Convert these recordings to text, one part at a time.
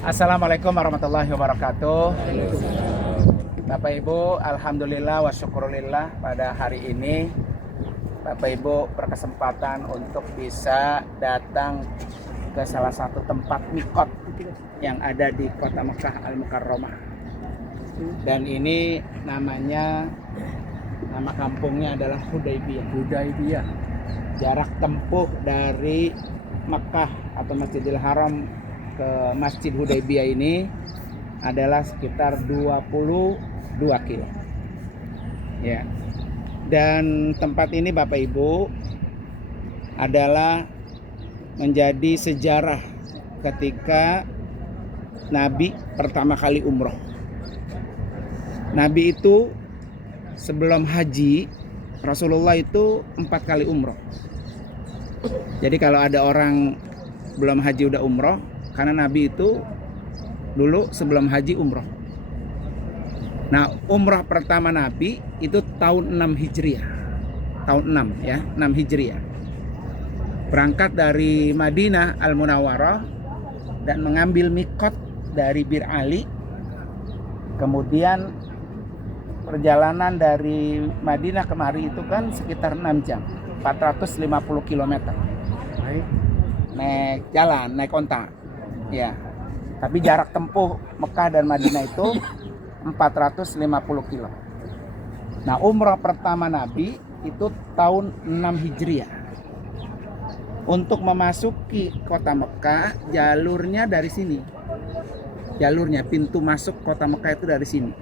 Assalamualaikum warahmatullahi wabarakatuh. Bapak Ibu, alhamdulillah wa syukurillah, pada hari ini Bapak Ibu berkesempatan untuk bisa datang ke salah satu tempat mikot yang ada di kota Mekah Al-Mukarramah. Dan ini nama kampungnya adalah Hudaybiyah. Jarak tempuh dari Mekah atau Masjidil Haram ke Masjid Hudaybiyah ini adalah sekitar 22 kilo. Ya. Dan tempat ini Bapak Ibu adalah menjadi sejarah ketika Nabi pertama kali umroh. Nabi itu sebelum haji, Rasulullah itu 4 kali umroh. Jadi kalau ada orang belum haji udah umroh, karena Nabi itu dulu sebelum haji umroh. Nah, umroh pertama Nabi itu tahun 6 Hijriah. Tahun 6 ya, 6 Hijriah. Berangkat dari Madinah Al-Munawwarah dan mengambil mikot dari Bir Ali. Kemudian perjalanan dari Madinah kemari itu kan sekitar 6 jam, 450 km. Naik jalan, naik onta. Ya. Tapi jarak tempuh Mekah dan Madinah itu 450 kilo. Nah, umrah pertama Nabi itu tahun 6 Hijriah. Untuk memasuki kota Mekah, jalurnya dari sini. Jalurnya, pintu masuk kota Mekah itu dari sini.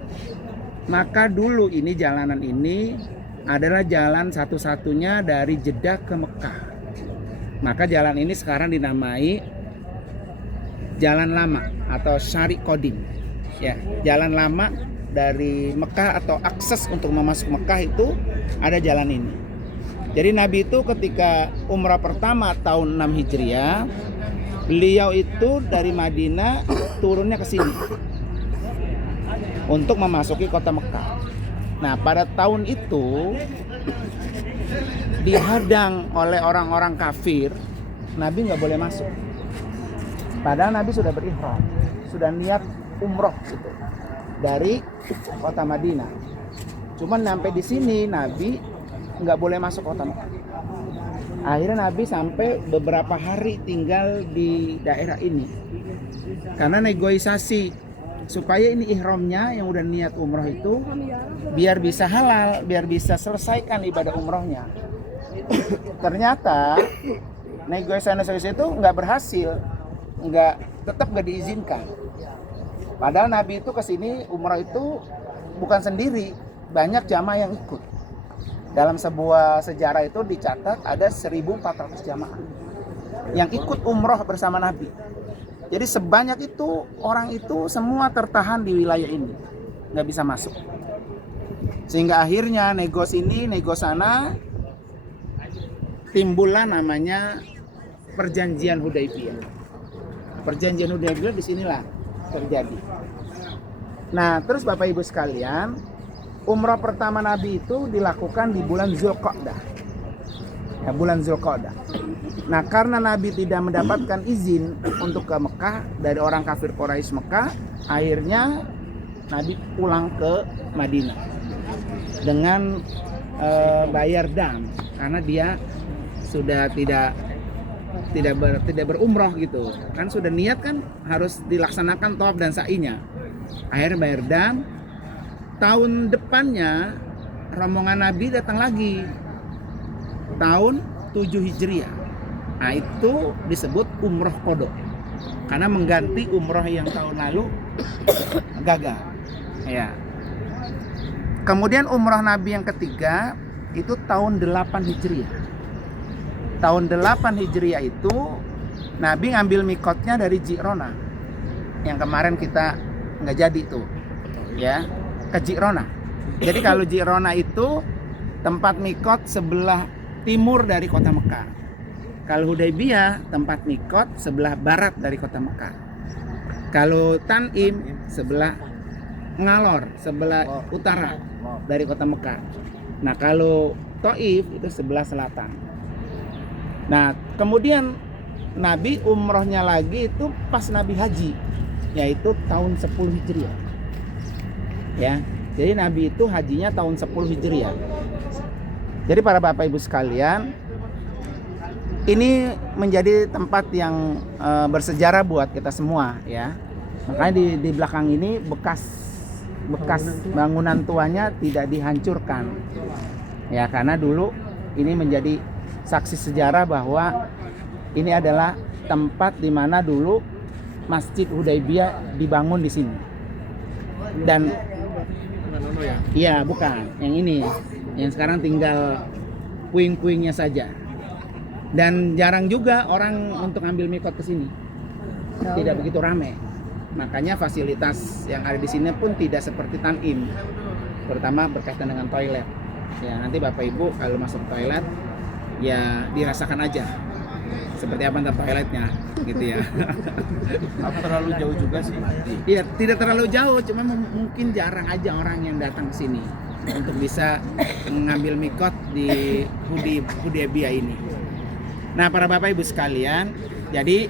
Maka dulu ini jalanan ini adalah jalan satu-satunya dari Jeddah ke Mekah. Maka jalan ini sekarang dinamai Jalan Lama atau Syariq Qadim. Ya, jalan lama dari Mekah atau akses untuk memasuk Mekah itu ada jalan ini. Jadi Nabi itu ketika umrah pertama tahun 6 Hijriah, beliau itu dari Madinah turunnya ke sini untuk memasuki kota Mekah. Nah, pada tahun itu dihadang oleh orang-orang kafir, Nabi nggak boleh masuk. Padahal Nabi sudah berihram, sudah niat umroh gitu dari kota Madinah. Cuman sampai di sini Nabi nggak boleh masuk kota Mekah. Akhirnya Nabi sampai beberapa hari tinggal di daerah ini karena negosiasi supaya ini ihramnya yang udah niat umroh itu biar bisa halal, biar bisa selesaikan ibadah umrohnya. Ternyata negosiasi itu nggak berhasil, tetap nggak diizinkan. Padahal Nabi itu kesini umrah itu bukan sendiri, banyak jamaah yang ikut. Dalam sebuah sejarah itu dicatat ada 1.400 jamaah yang ikut umrah bersama Nabi. Jadi sebanyak itu orang itu semua tertahan di wilayah ini, nggak bisa masuk. Sehingga akhirnya negos ini, negos sana, timbullah namanya Perjanjian Hudaybiyah. Perjanjian Hudaybiyah disinilah terjadi. Nah, terus Bapak Ibu sekalian, umrah pertama Nabi itu dilakukan di bulan Zulqa'dah. Ya, bulan Zulqa'dah. Nah, karena Nabi tidak mendapatkan izin untuk ke Mekah dari orang kafir Quraisy Mekah, akhirnya Nabi pulang ke Madinah dengan bayar dam karena dia sudah tidak berumroh gitu kan, sudah niat kan harus dilaksanakan tawaf dan sa'inya. Akhirnya bayar dam. Tahun depannya rombongan Nabi datang lagi tahun 7 Hijriah. Nah, itu disebut umroh qodho karena mengganti umroh yang tahun lalu gagal ya. Kemudian umroh Nabi yang ketiga itu tahun 8 Hijriah. Tahun 8 Hijriah itu Nabi ngambil mikotnya dari Ji'rona yang kemarin kita nggak jadi tuh ya, ke Ji'rona. Jadi kalau Ji'rona itu tempat mikot sebelah timur dari kota Mekah. Kalau Hudaybiyah tempat mikot sebelah barat dari kota Mekah. Kalau Tan'im sebelah Ngalor, sebelah utara dari kota Mekah. Nah, kalau Thaif itu sebelah selatan. Nah, kemudian Nabi umrohnya lagi itu pas Nabi haji. yaitu tahun 10 Hijriah. Ya. Jadi Nabi itu hajinya tahun 10 Hijriah. Jadi para Bapak Ibu sekalian, ini menjadi tempat yang bersejarah buat kita semua ya. Makanya di belakang ini bekas bangunan tuanya tidak dihancurkan. Ya, karena dulu ini menjadi saksi sejarah bahwa ini adalah tempat di mana dulu Masjid Hudaybiyah dibangun di sini. Dan iya, bukan. Yang ini. Yang sekarang tinggal puing-puingnya saja. Dan jarang juga orang untuk ambil mikot ke sini. Tidak begitu ramai. Makanya fasilitas yang ada di sini pun tidak seperti Tanim. Terutama berkaitan dengan toilet. Ya, nanti Bapak Ibu kalau masuk toilet ya dirasakan aja seperti apa ntar toiletnya gitu ya. Apa terlalu jauh juga sih? Tidak terlalu jauh, cuma mungkin jarang aja orang yang datang ke sini untuk bisa mengambil mikot di Hudaybiyah ini. Nah, para Bapak Ibu sekalian, jadi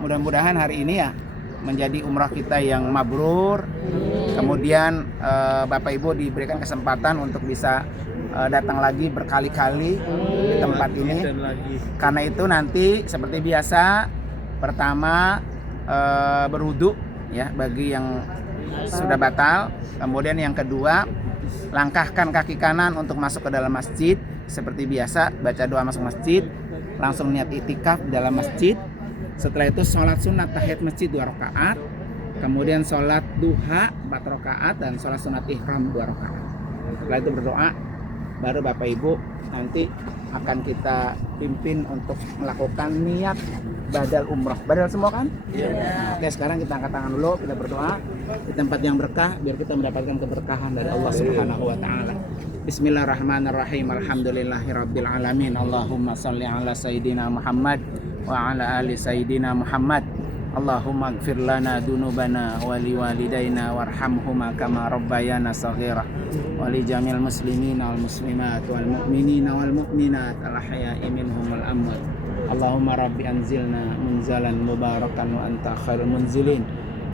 mudah-mudahan hari ini ya menjadi umrah kita yang mabrur. Kemudian Bapak Ibu diberikan kesempatan untuk bisa datang lagi berkali-kali di tempat ini. Karena itu nanti seperti biasa, pertama berwudu ya bagi yang sudah batal. Kemudian yang kedua, langkahkan kaki kanan untuk masuk ke dalam masjid seperti biasa, baca doa masuk masjid, langsung niat itikaf di dalam masjid. Setelah itu sholat sunat tahiyat masjid 2 rakaat, kemudian sholat duha 4 rakaat dan sholat sunat ihram 2 rakaat. Setelah itu berdoa, baru Bapak Ibu nanti akan kita pimpin untuk melakukan niat badal umrah. Badal semua kan? Iya. Nah, oke, sekarang kita angkat tangan dulu, kita berdoa di tempat yang berkah biar kita mendapatkan keberkahan dari Allah Subhanahu wa taala. Bismillahirrahmanirrahim. Alhamdulillahirabbil alamin. Allahumma shalli ala sayidina Muhammad wa ala ali sayidina Muhammad. Allahumma ighfir lana dunubana wa liwalidayna warhamhuma kama rabbayana shaghira wa li jamil muslimina wal muslimat wal mu'minina wal mu'minat al ahya'i minhum wal amwat. Allahumma rabbi anzilna munzalan mubarakan wa anta khairul munzilin.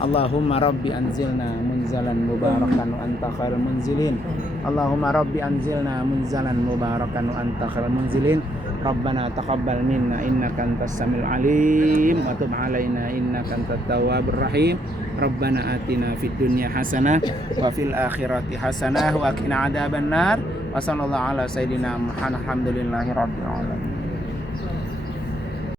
Allahumma rabbi anzilna munzalan mubarakan wa anta khairul munzilin. Allahumma rabbi anzilna munzalan mubarakan wa anta khairul munzilin. Rabbana taqabbal minna innaka antas samiul alim wa tub alaina innaka antat tawwabur rahim. Rabbana atina fid dunya hasanah wa fil akhirati hasanah wa qina adzabannar. Wa sallallahu ala sayidina Muhammad. Alhamdulillahi rabbil alamin.